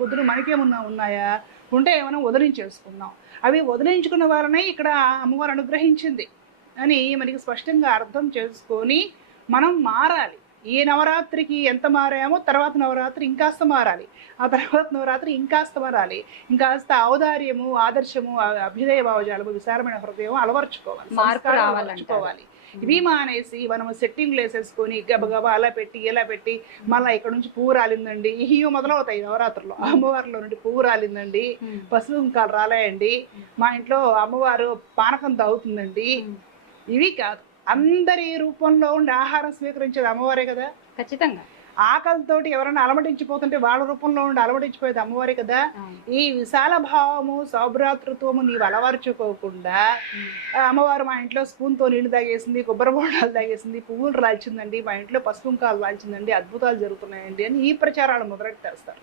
బుద్ధులు మనకేమన్నా ఉన్నాయా? ఉంటే ఏమైనా వదిలించేసుకున్నాం. అవి వదిలించుకున్న వారనే ఇక్కడ అమ్మవారు అనుగ్రహించింది అని మనకి స్పష్టంగా అర్థం చేసుకొని మనం మారాలి. ఈ నవరాత్రికి ఎంత మారామో తర్వాత నవరాత్రి ఇంకాస్త మారాలి, ఆ తర్వాత నవరాత్రి ఇంకాస్త మారాలి, ఇంకాస్త ఔదార్యము, ఆదర్శము, అభ్యుదయ భావజాలము, విశాలమైన హృదయం అలవర్చుకోవాలి, మార్పు అలవర్చుకోవాలి. ఇవి మానేసి మనం సెట్టింగ్లు వేసేసుకొని గబగబా అలా పెట్టి ఇలా పెట్టి మళ్ళీ ఇక్కడ నుంచి పువ్వు రాలిందండి, ఇవి మొదలవుతాయి నవరాత్రుల్లో. అమ్మవారిలో నుండి పువ్వు రాలిందండి, పసుపు కుంకాలు రాలేయండి, మా ఇంట్లో అమ్మవారు పానకం తాగుతుందండి, ఇవి కాదు. అందరి రూపంలో ఉండి ఆహారం స్వీకరించేది అమ్మవారే కదా. ఖచ్చితంగా ఆకలితోటి ఎవరైనా అలమటించిపోతుంటే వాళ్ళ రూపంలో ఉండి అలమటించిపోయేది అమ్మవారే కదా. ఈ విశాల భావము, సౌభ్రాతృత్వము నీవు అలవర్చుకోకుండా అమ్మవారు మా ఇంట్లో స్పూన్తో నీళ్లు తాగేసింది, కొబ్బరి బొండాలు తాగేసింది, పువ్వులు రాల్చిందండి, మా ఇంట్లో పసుపు కుంకాలు రాల్చిందండి, అద్భుతాలు జరుగుతున్నాయండి అని ఈ ప్రచారాలు మొదలెట్టేస్తారు.